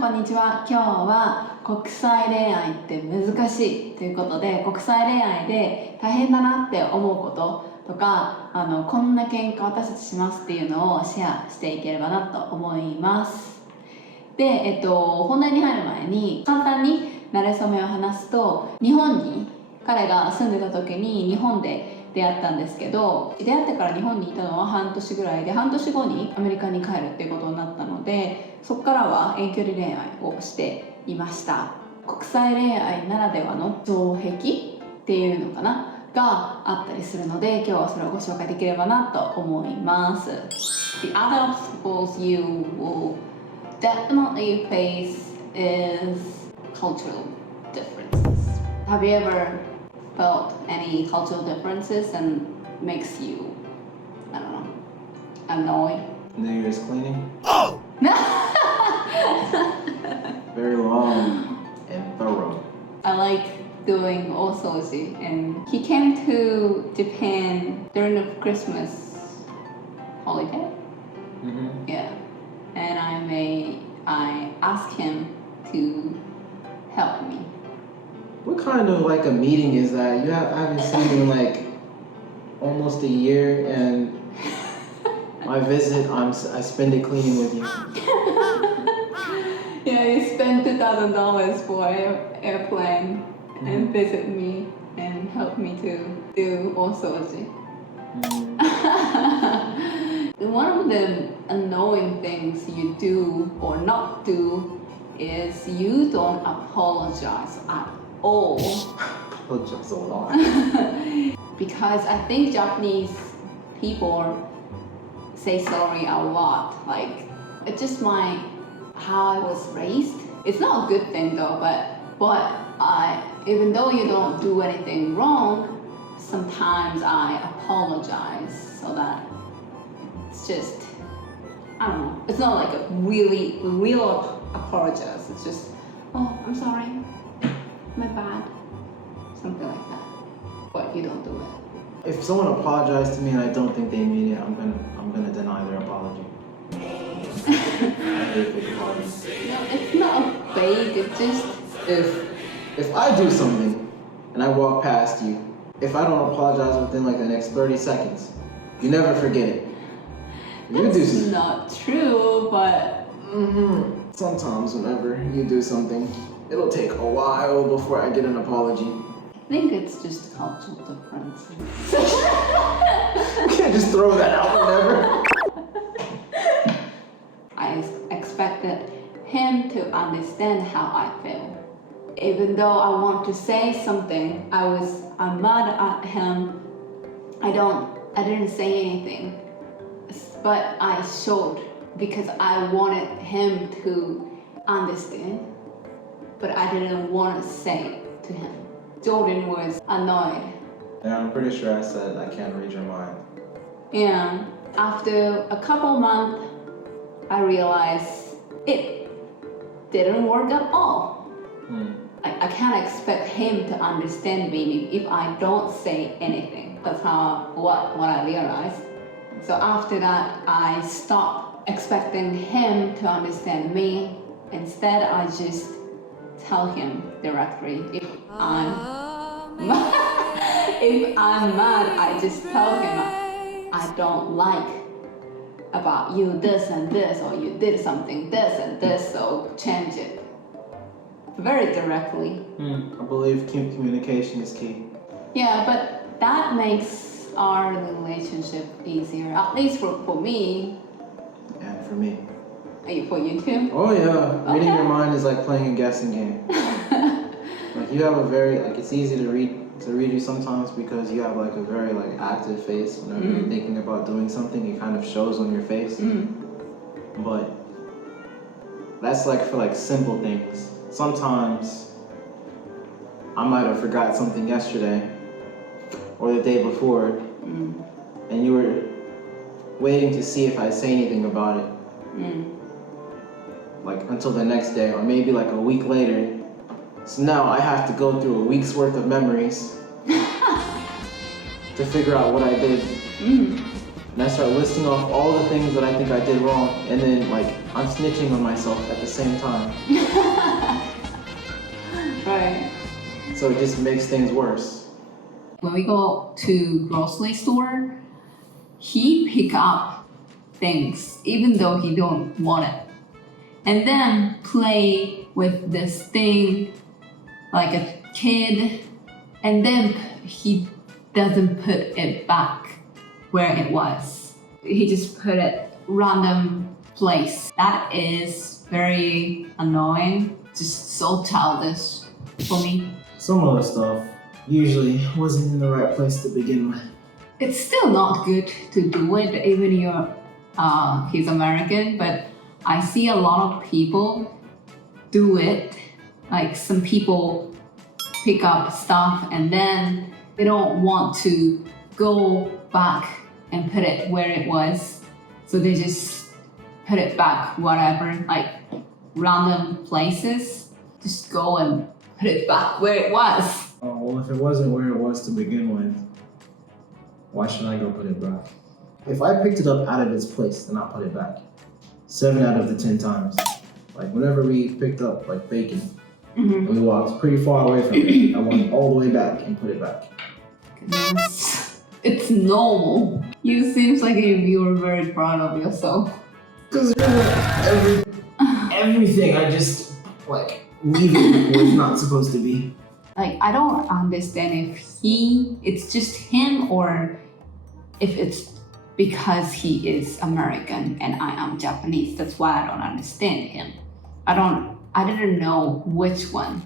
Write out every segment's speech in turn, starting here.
んこんにちは。今日は国際恋愛って難しいということで、国際恋愛で大変だなって思うこととか、こんな喧嘩私たちしますっていうのをシェアしていければなと思います。で、本題に入る前に簡単に馴れ初めを話すと、日本に彼が住んでた時に日本で出会ったんですけど、出会ってから日本にいたのは半年ぐらいで、半年後にアメリカに帰るっていうことになったので、そこからは遠距離恋愛をしていました。国際恋愛ならではの障壁っていうのかながあったりするので、今日はそれをご紹介できればなと思います。The other obstacles you will definitely face is cultural differences. Have you ever felt any cultural differences and makes you, I don't know, annoyed? New Year's cleaning? Oh! Very long and thorough. I like doing osoji, and he came to Japan during the Christmas holiday. Mm-hmm. Yeah, and I asked him to help me. What kind of like a meeting is that? I haven't seen you in like almost a year, and my visit, I spend it cleaning with you. Yeah, he spent $2,000 for airplane and visit me and help me to do osoji. One of the annoying things you do or not do is you don't apologize at all. Apologize a lot. Because I think Japanese people say sorry a lot. Like, it's just how I was raised. It's not a good thing though, but even though you don't do anything wrong, sometimes I apologize so that it's just, I don't know. It's not like a real apologize. It's just, oh, I'm sorry, my bad, something like that. But you don't do it. If someone apologized to me and I don't think they mean it, I'm gonna deny their apology. I hate fake apologies. No, it's not fake. It's just If I do something and I walk past you, if I don't apologize within like the next 30 seconds, you never forget it. that's not true, but Sometimes whenever you do something, it'll take a while before I get an apology. I think it's just cultural difference. You can't just throw that out whenever. I expected him to understand how I feel. Even though I want to say something, I'm mad at him. I didn't say anything, but I showed because I wanted him to understand, but I didn't want to say it to him. Jordan was annoyed. Yeah, I'm pretty sure I said I can't read your mind. Yeah, after a couple months, I realized it didn't work at all. I can't expect him to understand me if I don't say anything. That's what I realized. So after that, I stopped expecting him to understand me. Instead, I just tell him directly if I'm mad, I just tell him I don't like about you this and this, or you did something this and this, so change it. Very directly. I believe communication is key. Yeah, but that makes our relationship easier, at least for me. And for me. For you too? Oh yeah, Okay. reading your mind is like playing a guessing game. Like you have it's easy to read you sometimes because you have like a very like active face. Whenever you're thinking about doing something, it kind of shows on your face. But that's like for like simple things. Sometimes I might have forgot something yesterday or the day before, and you were waiting to see if I say anything about it. Like until the next day or maybe like a week later. So now I have to go through a week's worth of memories to figure out what I did and I start listing off all the things that I think I did wrong, and then like I'm snitching on myself at the same time. Right. So it just makes things worse. When we go to grocery store, he pick up things even though he don't want it, and then play with this thing like a kid, and then he doesn't put it back where it was. He just put it random place. That is very annoying, just so childish for me. Some of the stuff usually wasn't in the right place to begin with. It's still not good to do it, even he's American, but I see a lot of people do it. Like some people pick up stuff and then they don't want to go back and put it where it was. So they just put it back whatever, like random places. Just go and put it back where it was. Oh, well, if it wasn't where it was to begin with, why should I go put it back? If I picked it up out of its place, then I'll put it back. 7 out of the 10 times. Like whenever we picked up like bacon, and we walked pretty far away from it, I went all the way back and put it back. It's normal. You seems like you were very proud of yourself. Because everything I just like leave it where it's not supposed to be. Like I don't understand if it's just him or if it's because he is American and I am Japanese. That's why I don't understand him. I didn't know which one.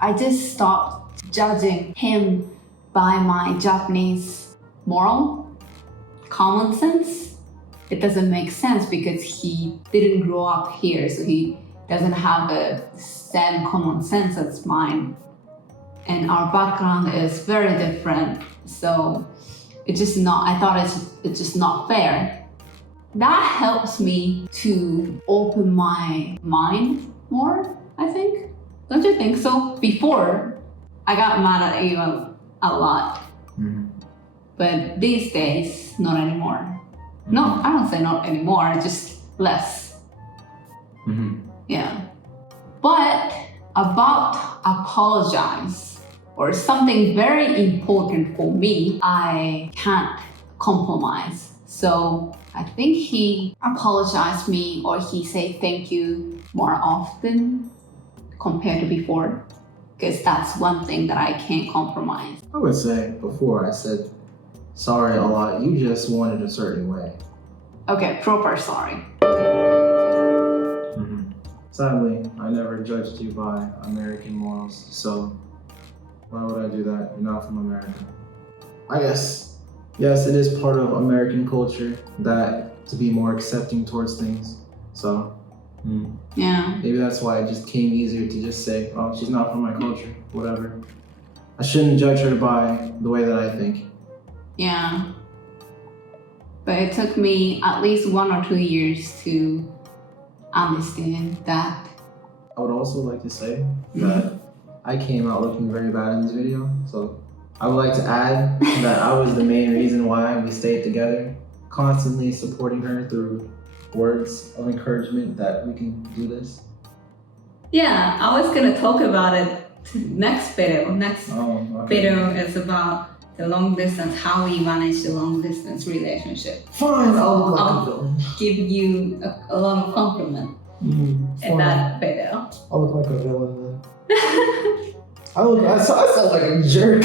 I just stopped judging him by my Japanese moral, common sense. It doesn't make sense because he didn't grow up here, so he doesn't have the same common sense as mine. And our background is very different, so I thought it's just not fair. That helps me to open my mind more, I think. Don't you think so? Before, I got mad at you a lot. But these days, not anymore. No, I don't say not anymore, just less. Yeah. But about apologize or something very important for me, I can't compromise. So I think he apologized me or he say thank you more often compared to before, because that's one thing that I can't compromise. I would say before I said sorry a lot, you just wanted a certain way. Okay, proper sorry. Sadly, I never judged you by American morals, so why would I do that? You're not from America. I guess, yes, it is part of American culture that to be more accepting towards things. So, Yeah. maybe that's why it just came easier to just say, oh, she's not from my culture, whatever. I shouldn't judge her by the way that I think. Yeah. But it took me at least 1 or 2 years to understand that. I would also like to say that I came out looking very bad in this video, so I would like to add that I was the main reason why we stayed together, constantly supporting her through words of encouragement that we can do this. Yeah, I was gonna talk about it next video. Video is about the long distance, how we manage the long distance relationship. Fine, I'll look like I'll a villain. give you a lot of compliment in that video. I'll look like a villain then. I sound like a jerk.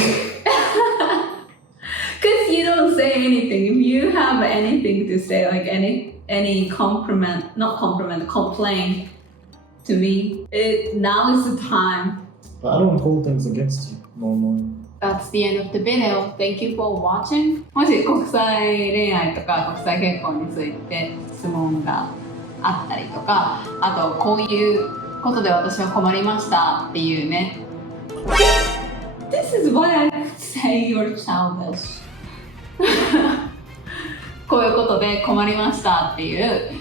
Because you don't say anything. If you have anything to say, like any complaint to me, now is the time. But I don't hold things against you normally. That's the end of the video. Thank you for watching. もし国際恋愛とか国際結婚について質問があったりとか、あとこういうことで私は困りましたっていうね。This is why I say you're childish. こういうことで困りましたっていう、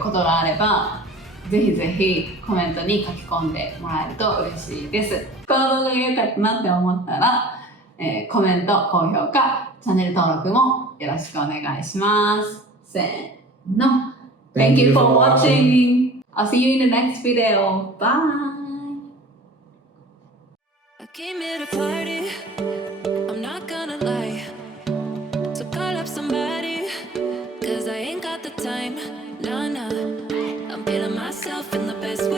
ことがあれば、ぜひぜひコメントに書き込んでもらえると嬉しいです。この動画が良かったなって思ったら、コメント、高評価、チャンネル登録もよろしくお願いします。せーの。Thank you for watching. I'll see you in the next video. Bye. I came here to party, I'm not gonna lie. So call up somebody, cause I ain't got the time. Nah, nah, I'm feeling myself in the best way.